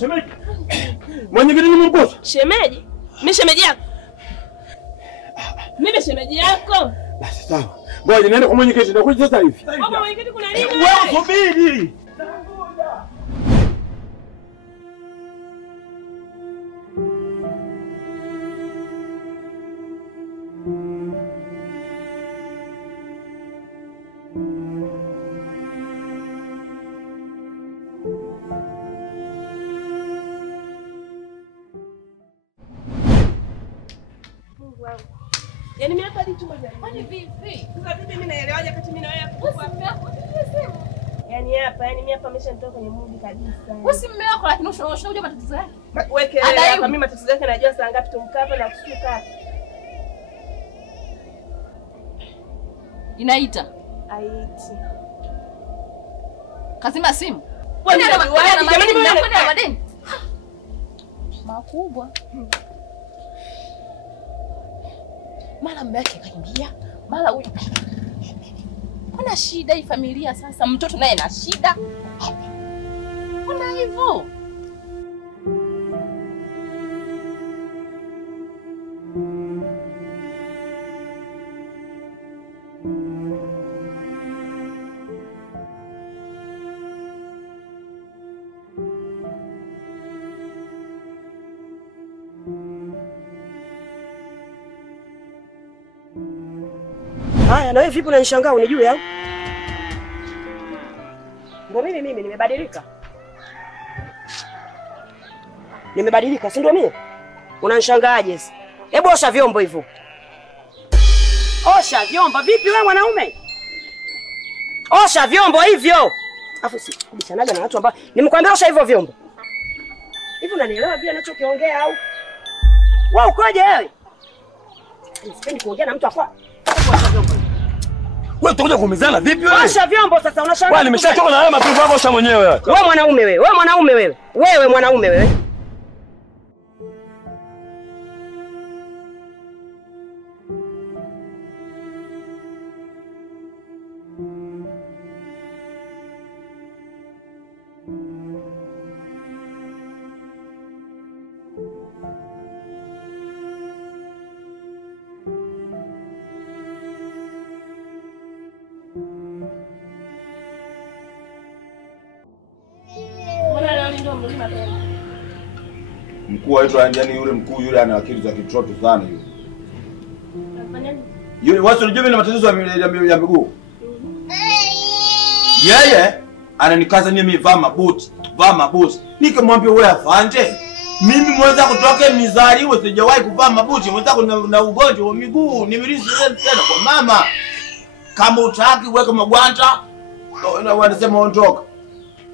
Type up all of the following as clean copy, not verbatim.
Shemeji. Mwenyekiti nimemkosa. Shemeji? Mimi shemeji yako? Mimi shemeji yako? Basi sawa. Ngoja niende kwa mwenyekiti na kuja sasa hivi. Kwa mwenyekiti kuna nini? Wewe subiri. Yaani mimi hapa ditu moja. Kwani vipi? Sasa vipi mimi naelewaje kati mimi na wewe hapo? Yaani hapa, mimi hapa ameshanitoka kwenye mood kabisa. Wewe si mume wako lakini unajua matatizo yake. Weke hapa mimi matatizo yake najua saa ngapi tumkaa hapa na kushuka. Inaita. Aiti. Kazima simu. Kwani ana madeni? Makubwa. Mara mume wake kaingia, mara huyu. Kuna shida hii familia sasa, mtoto naye na shida. Kuna hivyo. Haya, na wewe vipi unanishangaa unijue au? Ndio mimi nimebadilika. Nimebadilika, si ndio mimi? Unanishangaaje sasa? Hebu osha vyombo hivyo. Osha vyombo vipi wewe mwanaume? Osha vyombo hivyo. Afu si kubishanaga na watu ambao nimekwambia osha hivyo vyombo. Hivi unanielewa vile ninachokiongea au? Wewe ukoje wewe? Sipendi kuongea na mtu afwa. Wewe utakuja kuumizana vipi wewe? Osha vyombo sasa unashangaa. Wewe nimeshachoka na wewe mapigo yako osha mwenyewe wewe. Wewe mwanaume wewe. Wewe mwanaume wewe. Wewe mwanaume wewe. Mkuu wetu yani yule mkuu yule ana akili za kitoto sana yule. Yule watu unajua mimi na matatizo ya miguu. Yeye ananikaza mimi vaa mabuti. Nikamwambia wewe afande. Mimi mwanza kutoka mizaliwa sijawahi kuvaa mabuti, mwanza na ugonjwa wa miguu, nimirisi tena kwa mama. Kama utaki weka magwanda, na wanasema ondoka.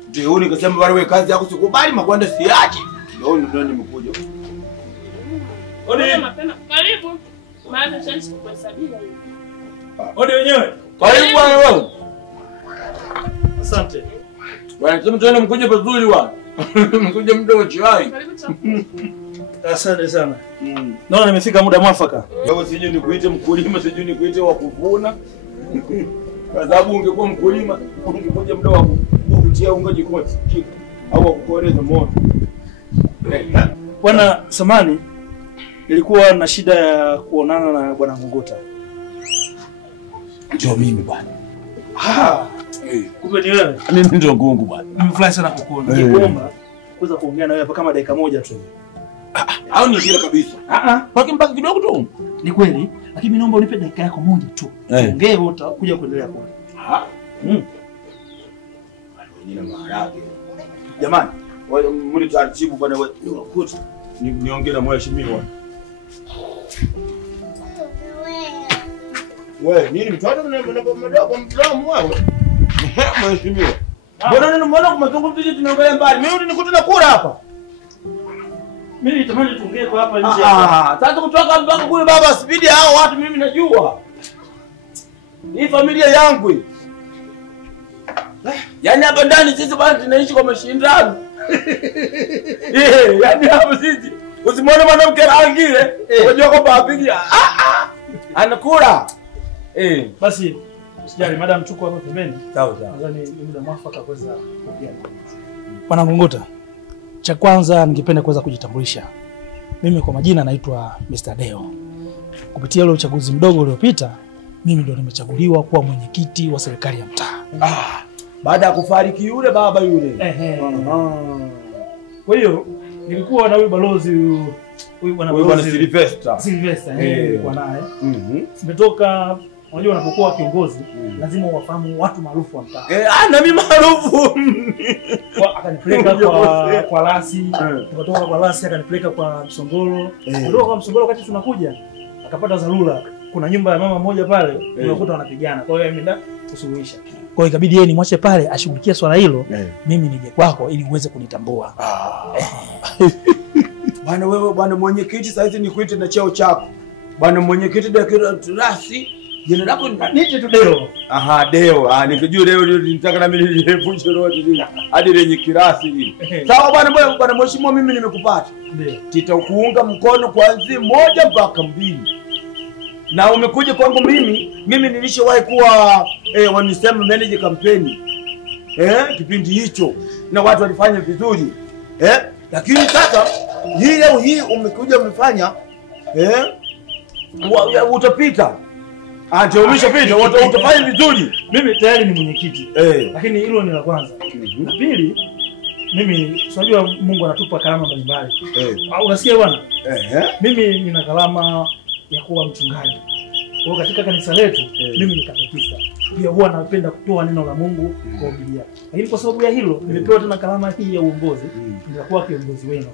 Ndio nikasema bali wewe kazi yako sikubali magwanda siache. Ndio nimekuja. Odi mapema. Karibu. Maana chance kuhesabia hiyo. Odi wenyewe. Karibu bwana wewe. Asante. Bwana sema tuone mkuje pazuri bwana. Mkuje mdogo chai. Karibu chakula. Asante sana. Naona nimefika muda mwafaka. Wewe sijui nikuite mkulima, sijui nikuite wa kuvuna. Kwa sababu ungekuwa mkulima, ungekuja muda wa kutia unga jikoni au kukoreza moto. Bwana Samani, nilikuwa na shida ya kuonana na Bwana Ngongota. Ndio mimi bwana. Kumbe ni wewe. Mimi ndio Ngungu bwana. Nimefurahi sana kukuona. Nikuomba kuweza kuongea na wewe hapa kama dakika moja tu. Au ni kile kabisa. Mpaka kidogo tu. Ni kweli, lakini mimi naomba unipe dakika yako moja tu. Ongea wote kuja kuendelea kwa. Nina maharage. Jamani, wale mli taratibu bwana wewe. Niongee na mheshimiwa. Wewe nini mtoto mdogo mdomo wewe? Mheshimiwa. Mbona kumazungumzo tunaongelea mbali? Mimi nikutana kula hapa. Mimi nitamani tuongee kwa hapa nje. Sasa kutoka mpaka kule baba spidi hao watu mimi najua. Hii familia yangu hii. Yaani hapa ndani sisi bado tunaishi kwa mashindano. Yaani hapo sisi usimwone mwanamke angile, unajua kwamba apigi anakula. Basi usijali madam tuko hapa pembeni. Sawa sawa. Nadhani ni muda mwafaka kuweza kuongea. Bwana Ngongota, Cha kwanza ningependa kuweza kujitambulisha. Mimi kwa majina naitwa Mr. Deo. Kupitia ule uchaguzi mdogo uliopita, mimi ndio nimechaguliwa kuwa mwenyekiti wa serikali ya mtaa. Baada ya kufariki yule baba yule. Kwa hiyo nilikuwa na huyu balozi huyu bwana Sylvester nilikuwa naye. Nimetoka, unajua unapokuwa kiongozi lazima uwafahamu watu maarufu wa mtaa. Na mimi maarufu. Akanipeleka kwa Lasi, tukatoka kwa Lasi akanipeleka kwa Msongolo. Kutoka kwa Msongolo wakati tunakuja akapata dharura. Kuna nyumba ya mama mmoja pale, unakuta wanapigana. Kwa hiyo ameenda kusuluhisha. Kwa hiyo ikabidi yeye nimwache pale ashughulikie swala hilo, mimi nije kwako ili uweze kunitambua. Bwana wewe bwana mwenyekiti, sasa hizi nikuite na cheo chako. Bwana mwenyekiti Lasi, jina lako niite tu Deo. Deo. Nikijua Deo nitaka na mimi nivunje roho hili. Hadi lenye kirasi hili. Sawa bwana mheshimiwa, mimi nimekupata. Ndio. Titakuunga mkono kuanzia 1 mpaka 2. Na umekuja kwangu mimi nilishawahi kuwa wanisema manager campaign. Kipindi hicho na watu walifanya vizuri. Lakini sasa leo hii umekuja umefanya utapita. Ante umeshapita, utafanya vizuri. Mimi tayari ni mwenyekiti. Lakini hilo ni la kwanza. La pili, mimi unajua Mungu anatupa karama mbalimbali. Unasikia bwana? Mimi nina karama ya kuwa mchungaji. Kwa katika kanisa letu mimi ni katekista. Pia huwa napenda kutoa neno la Mungu kwa Biblia. Lakini kwa sababu ya hilo nimepewa tena karama hii ya uongozi, nitakuwa kiongozi wenu.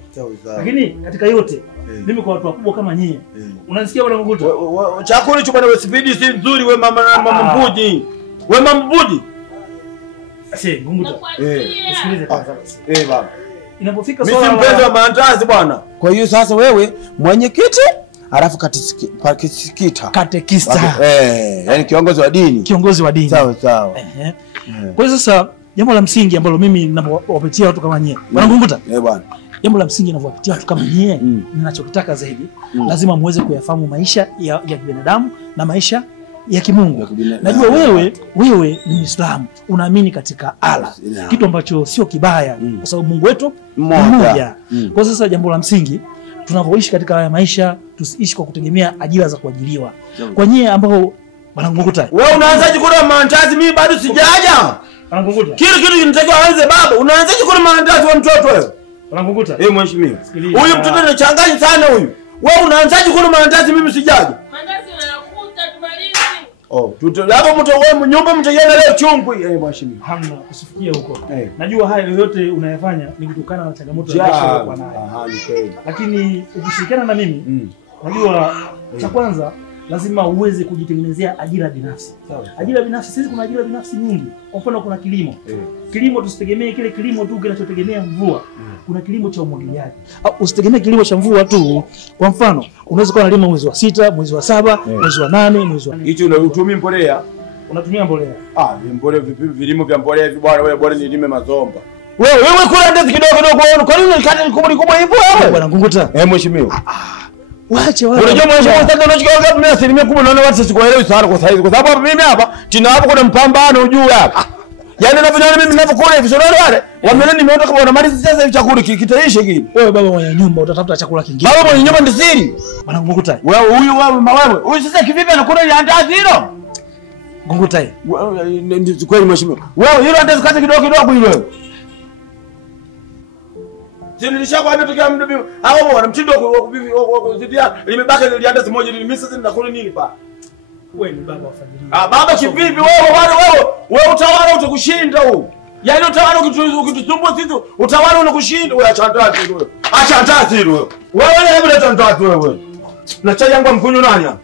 Lakini katika yote mimi kwa watu wakubwa kama nyie, unanisikia bwana Nguguta? Chakula hicho bwana speed si nzuri wewe mama Mbudi. Wewe mama Mbudi. Nguguta. Sikilize kwanza. Baba. Inapofika swala mimi mpenzi wa maandazi bwana. Kwa hiyo sasa wewe mwenyekiti alafu katekista. Yani kiongozi wa dini. Kiongozi wa dini. Sawa. Kwa hiyo sasa jambo la msingi ambalo mimi ninapowapitia watu kama nyie. Bwana Nguguta. Bwana. Jambo la msingi ninavyowapitia watu kama nyie, ninachokitaka zaidi, lazima muweze kuyafahamu maisha ya kibinadamu na maisha ya kimungu. Najua wewe ni Muislamu, unaamini katika Allah. Kitu ambacho sio kibaya kwa sababu Mungu wetu mmoja. Kwa sasa jambo la msingi tunavyoishi katika haya maisha, tusiishi kwa kutegemea ajira za kuajiriwa. Kwa nyie ambao Bwana Nguguta, wewe unaanzaje kula maandazi? Mimi bado sijaja. Bwana Nguguta, kitu kinatakiwa aanze baba. Unaanzaje kula maandazi wa mtoto wewe? Bwana Nguguta, mheshimiwa, huyu mtoto anachanganya sana huyu. Wewe unaanzaje kula maandazi? Mimi sijaja. Maandazi unayakuta tumalize. Hapo mtu wewe nyumba mtaiona leo chungu. Mheshimiwa, hamna kusifikia huko. Najua haya yote unayafanya ni kutokana na changamoto ya maisha kwa nayo. Ni kweli. Lakini ukishirikiana na mimi, najua cha kwanza lazima uweze kujitengenezea ajira binafsi. Ajira binafsi, sisi kuna ajira binafsi nyingi. Kwa mfano kuna kilimo. Kilimo tusitegemee kile kilimo tu kinachotegemea mvua. Kuna kilimo cha umwagiliaji. Usitegemee kilimo cha mvua tu. Kwa mfano, unaweza kuwa unalima mwezi wa 6, mwezi wa 7, mwezi wa 8, mwezi wa 9. Hicho unatumia mbolea? Unatumia mbolea. Mbolea vipi? Vilimo vya mbolea hivi bwana, wewe bora nilime mazomba. Wewe kula ndizi kidogo. Kwa nini ukate kubwa hivyo wewe? Bwana Nguguta. Mheshimiwa. Waache wao. Unajua mheshimiwa, sasa unachokiona ngapi? Mimi asilimia 10 naona watu sikuelewi sana kwa saizi. Kwa sababu hapa mimi hapa tina hapo kuna mpambano juu hapa. Yaani ninavyoona mimi ninavyokuona hivi sio wale. Wameona nimeona kama wanamaliza sasa hivi chakula kitaishi hiki. Wewe baba mwenye nyumba utatafuta chakula kingine. Baba mwenye nyumba ndio siri. Bwana Nguguta. Wewe huyu sasa kivipi anakula ile andazi hilo? Nguguta. Kweli mheshimiwa. Wewe hilo andazi kati kidogo hilo. Nilishakwambia tokea muda mimi. Hao wana mtindo wa kuzidia. Limebaki ile andazi moja mimi sasa ninakula nini pa? Wewe ni baba wa familia. Baba kivipi wewe utawala utakushinda huu. Yaani utawala ukitusumbua sisi utawala unakushinda wewe. Acha andazi wewe. Acha andazi wewe. Wewe hebu leta andazi wewe. Na chai yangu mkunywa nani hapa?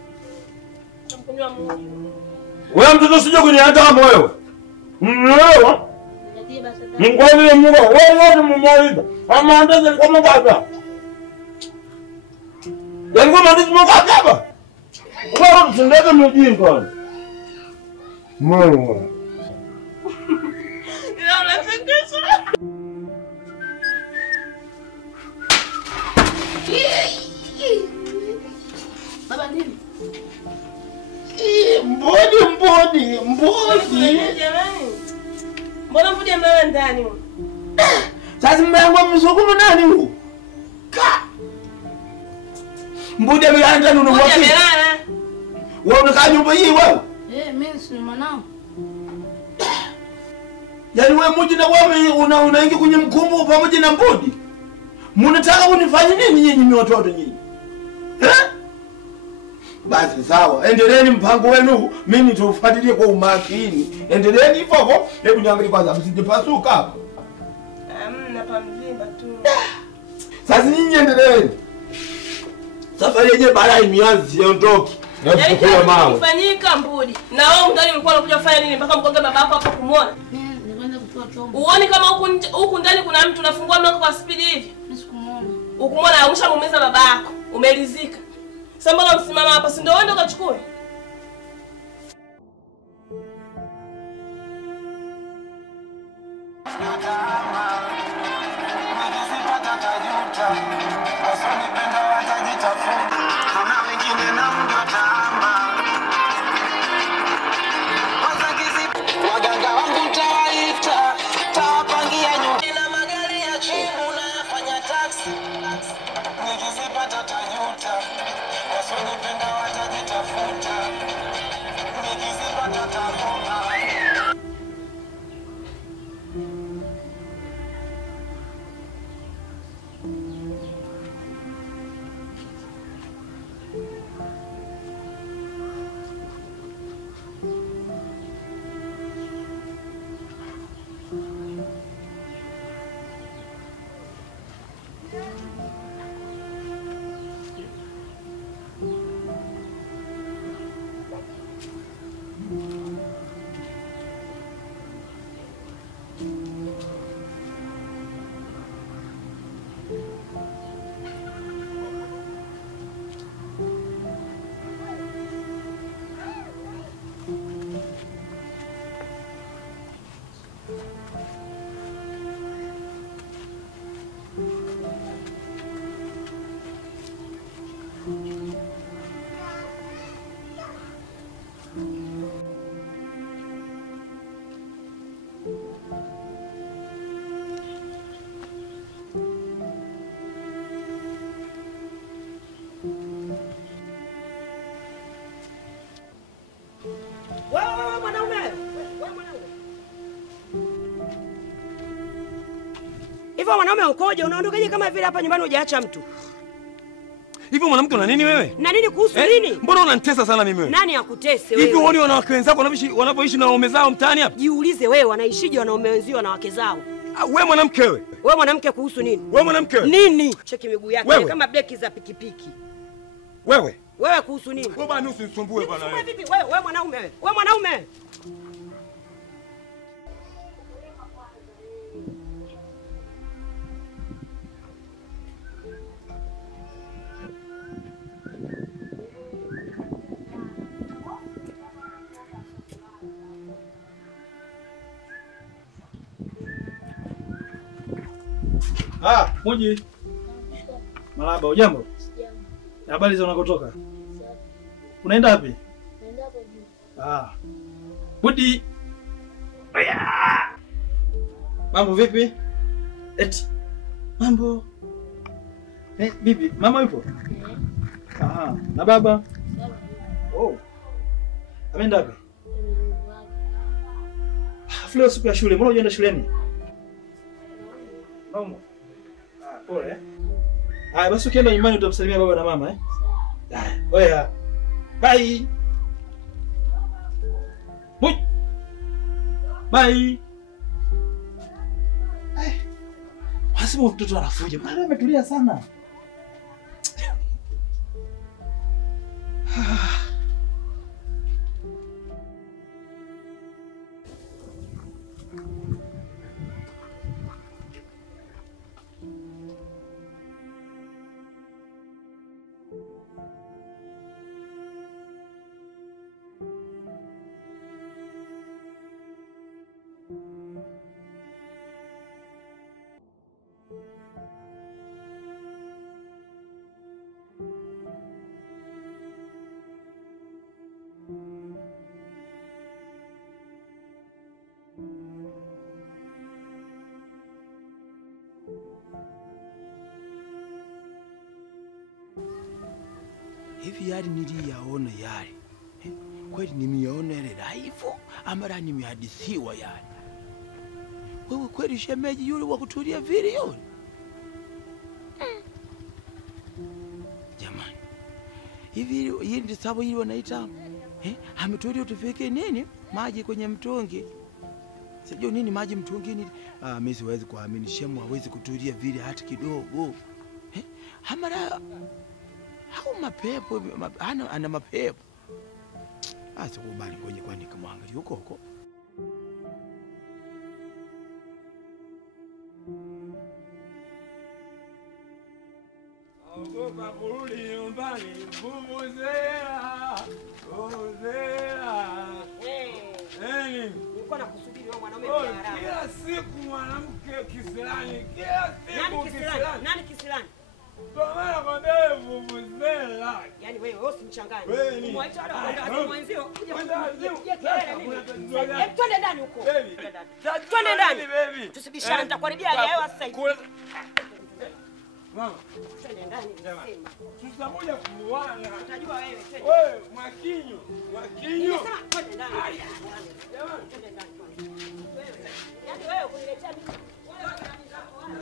Mkunywa Mungu. Wewe mtoto usije kunianda hapo wewe. Wewe Mkwani Mungu, wewe mmaliza. Ama andazi kama baba. Yangu mandizi Mungu akaba. Wewe tunataka mjinga. Mungu. Baba nini? Mbodi. Jamani. Mbona mvuje mmewe ndani? Sasa mmeangwa msukumo nani huu? Ka. Mbudi amelala ndio Mbudi amelala. Wewe unakaa nyumba hii wewe? Mimi si mwanao. Yaani wewe mmoja na wewe unaingia kwenye mkumbo pamoja na Mbudi. Mnataka kunifanya nini nyinyi watoto nyinyi? Basi sawa, endeleeni mpango wenu, mimi nitaufuatilia kwa umakini. Endeleeni hivyo hivyo, hebu niangalie kwanza msijipasuka hapa. Hamna pamvimba tu. Sasa nyinyi endeleeni. Safari yenyewe baada imeanza siondoki. Yaani kila mawe. Kufanyika Mbudi. Na wewe ndani ulikuwa unakuja kufanya nini mpaka mkonge babako hapo kumuona? Nilikwenda kutoa chombo. Uone kama huku ndani kuna mtu unafungua mlango kwa speed hivi? Mimi sikumuona. Ukumuona umeshamuumiza babako. Umelizika. Sasa mbona msimama hapa? Si ndio uende ukachukue? Waganga wangu tawaita, tawapangia nyumba na magari ya chimu nayafanya taksi. Nikizipata tajuta, wasonipenda watajitafuta. Nikizipata tajuta. Wewe mwanaume. Hivyo mwanaume ukoje? Unaondokaje kama vile hapa nyumbani hujaacha mtu? Hivi mwanamke una nini wewe? Na nini kuhusu nini? Mbona unanitesa sana mimi wewe? Nani akutese wewe? Hivi uone wanawake wenzako wanapoishi na waume zao mtaani hapa? Jiulize wewe, wanaishije wanaume wenzio na wake zao? Wewe mwanamke wewe. Wewe mwanamke kuhusu nini? Wewe mwanamke wewe. Nini? Cheki miguu yake Wewe. kama breki za pikipiki. Wewe. Wewe kuhusu nini? Wewe bwana usinisumbue bwana Wewe wewe. vipi? Wewe mwanaume wewe. Wewe mwanaume. Muji. Malaba, ujambo? Habari za unakotoka? Unaenda wapi? Naenda hapo juu. Budi. Mambo vipi? Eti. Mambo. Bibi, mama yupo? Na baba? Oh. Ameenda wapi? Leo siku ya shule, mbona hujaenda shuleni? Mama. Pole. Haya basi ukienda nyumbani utamsalimia baba na mama Oya. Bye. Bye. Wasema mtoto anafuja. Mbona ametulia sana? Hivi yale niliyaona yale. Kweli nimeyaona yale live ama la nimehadithiwa yale? Wewe kweli shemeji yule wa kutulia vile yule? Jamani. Hivi hii ndio sababu hili wanaita ametulia tufike nini? Maji kwenye mtungi. Sijui nini maji mtungi nini? Mimi siwezi kuamini shemu hawezi kutulia vile hata kidogo. Hamara au mapepo ana mapepo. Sikubali kwenye kwani kumwangalia huko huko. Ogopa kurudi nyumbani, vuvuzela, vuvuzela. Nilikuwa nakusubiri wewe mwanaume mjaraha. Kila siku mwanamke kisilani, kila siku kisilani. Nani kisilani? Kwa maana kwa ndevu vuvuzela. Yaani wewe usimchanganye. Mwaita watu mwenzio. Twende ndani huko. Twende ndani. Tusibishane, nitakuharibia hali ya hewa sasa hivi. Mama, twende ndani sema. Tutakuja kuuana. Utajua wewe, twende. Wewe, Mwakinyo, Mwakinyo. Nimesema twende ndani. Jamani, twende ndani. Wewe, yaani wewe kuniletea mimi. Wewe unani zako wala.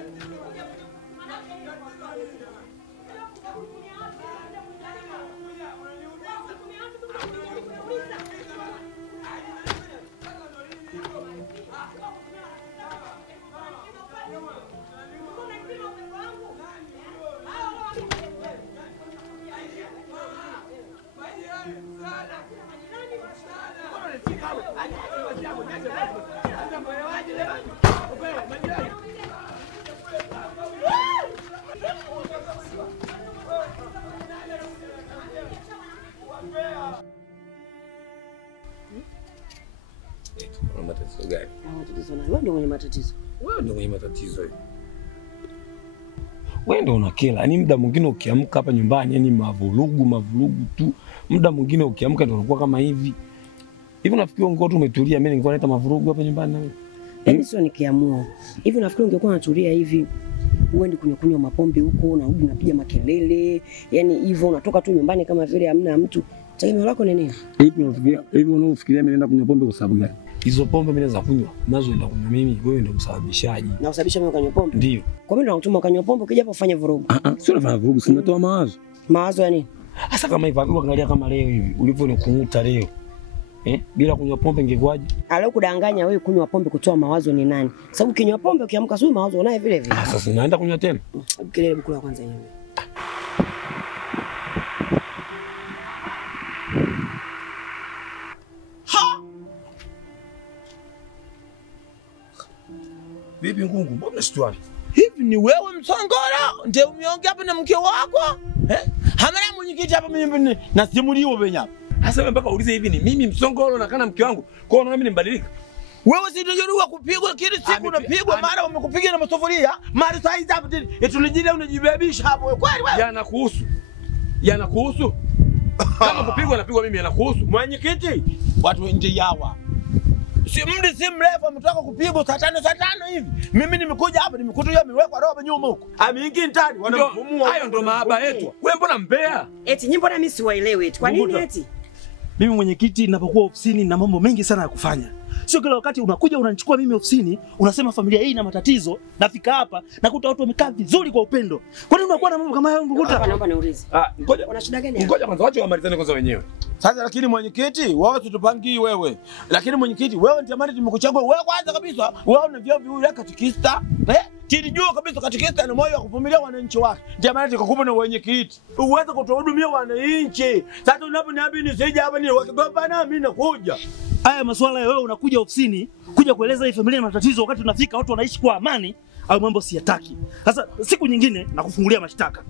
Matatizo gani? Matatizo nani? Wewe ndio mwenye matatizo. Wewe ndio mwenye matatizo. Wewe ndio unakela. Yaani muda mwingine ukiamka hapa nyumbani yani mavurugu tu. Muda mwingine ukiamka ndio unakuwa kama hivi. Hivi unafikiri ungekuwa tu umetulia mimi ningekuwa naleta mavurugu hapa nyumbani na wewe? Yaani sio nikiamua. Hivi unafikiri ungekuwa unatulia hivi? Uende kunywa mapombe huko, unarudi unapiga makelele. Yaani hivyo unatoka tu nyumbani kama vile hamna mtu. Tegemeo lako ni nini? Hivi unaofikiria mimi naenda kunywa pombe kwa sababu gani? Hizo pombe mimi naweza kunywa, nazo enda kunywa mimi, wewe ndio msababishaji. Na usababisha mimi kanywa pombe? Ndio. Kwa nini unatuma kanywa pombe ukija hapa ufanye vurugu? Sio nafanya vurugu, si natoa mawazo. Mawazo ya nini? Hasa kama hivi angalia kama leo hivi, ulivyonikunguta leo. Bila kunywa pombe ingekwaje? Alio kudanganya wewe kunywa pombe kutoa mawazo ni nani? Sababu kinywa pombe ukiamka sio mawazo unaye vile vile. Sasa naenda kunywa tena. Kelele buku la kwanza yenyewe. Vipi Ngungu, mbona shtuani? Hivi ni wewe Msongoro ndio umeongea hapa na mke wako? Hamana mwenyekiti hapa mimi na simuliwa benya. Sasa wewe mpaka uulize hivi ni mimi Msongoro na kana mke wangu. Kwa nini mimi nimbadilika? Wewe si unajua kupigwa kila siku unapigwa mara umekupiga na masufuria. Mara saa hizi hapa tunijile unajibebisha hapo. Kweli wewe? Yanakuhusu. Yanakuhusu. Kama kupigwa napigwa mimi yanakuhusu. Mwenyekiti, watu nje yawa. Si mdi si mrefu mtaka kupigwa saa tano hivi. Mimi nimekuja hapa nimekuta yeye amewekwa roba nyuma huko. Ameingia ndani wanamfumua. Hayo ndo mahaba yetu. Wewe mbona mbea? Eti nyimbo na mimi siwaelewi eti. Kwa nini eti? Mimi mwenyekiti ninapokuwa ofisini na mambo mengi sana ya kufanya. Sio kila wakati unakuja unanichukua mimi ofisini, unasema familia hii ina matatizo, nafika hapa nakuta watu wamekaa vizuri kwa upendo. Kwa nini unakuwa na mambo kama hayo mkuta? Naomba niulize. Ngoja. Una shida gani? Ngoja kwanza wacha wamalizane kwanza wenyewe. Sasa lakini mwenyekiti, wewe tutupangie wewe. Lakini mwenyekiti, wewe ndiye ambaye tumekuchagua. Wewe kwanza kabisa, wewe una vyao viwili katikista. Tilijua kabisa katikista na moyo wa kuvumilia wananchi wake. Ndiye maana tukakupa na mwenyekiti. Uweze kutuhudumia wananchi. Sasa unaponiambia nisije hapa ni wakigombana mimi nakuja. Haya masuala ya wewe unakuja ofisini kuja kueleza hii familia ina matatizo wakati unafika watu wanaishi kwa amani au mambo siyataki. Sasa siku nyingine nakufungulia mashtaka.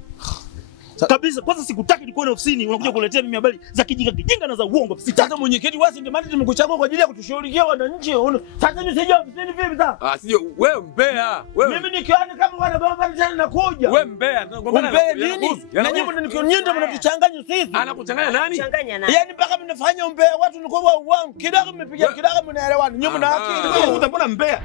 Kabisa kwanza sikutaki nikuone ofisini unakuja kuletea mimi habari za kijinga na za uongo. Sasa mwenyekiti wewe ndio maana tumekuchagua kwa ajili ya kutushughulikia wananchi. Sasa nisije ofisini vipi sasa? Sio wewe mbea. Wewe mimi nikiona kama wanagombana tena nakuja. Wewe mbea, tunagombana na nini? Na nyinyi mnanikionyenda mnatuchanganya sisi. Anakuchanganya nani? Changanya nani? Yaani mpaka mnafanya umbea watu ni kwa wangu. Kidogo mmepiga kidogo mnaelewana. Nyinyi mna akili. Mbona mbea?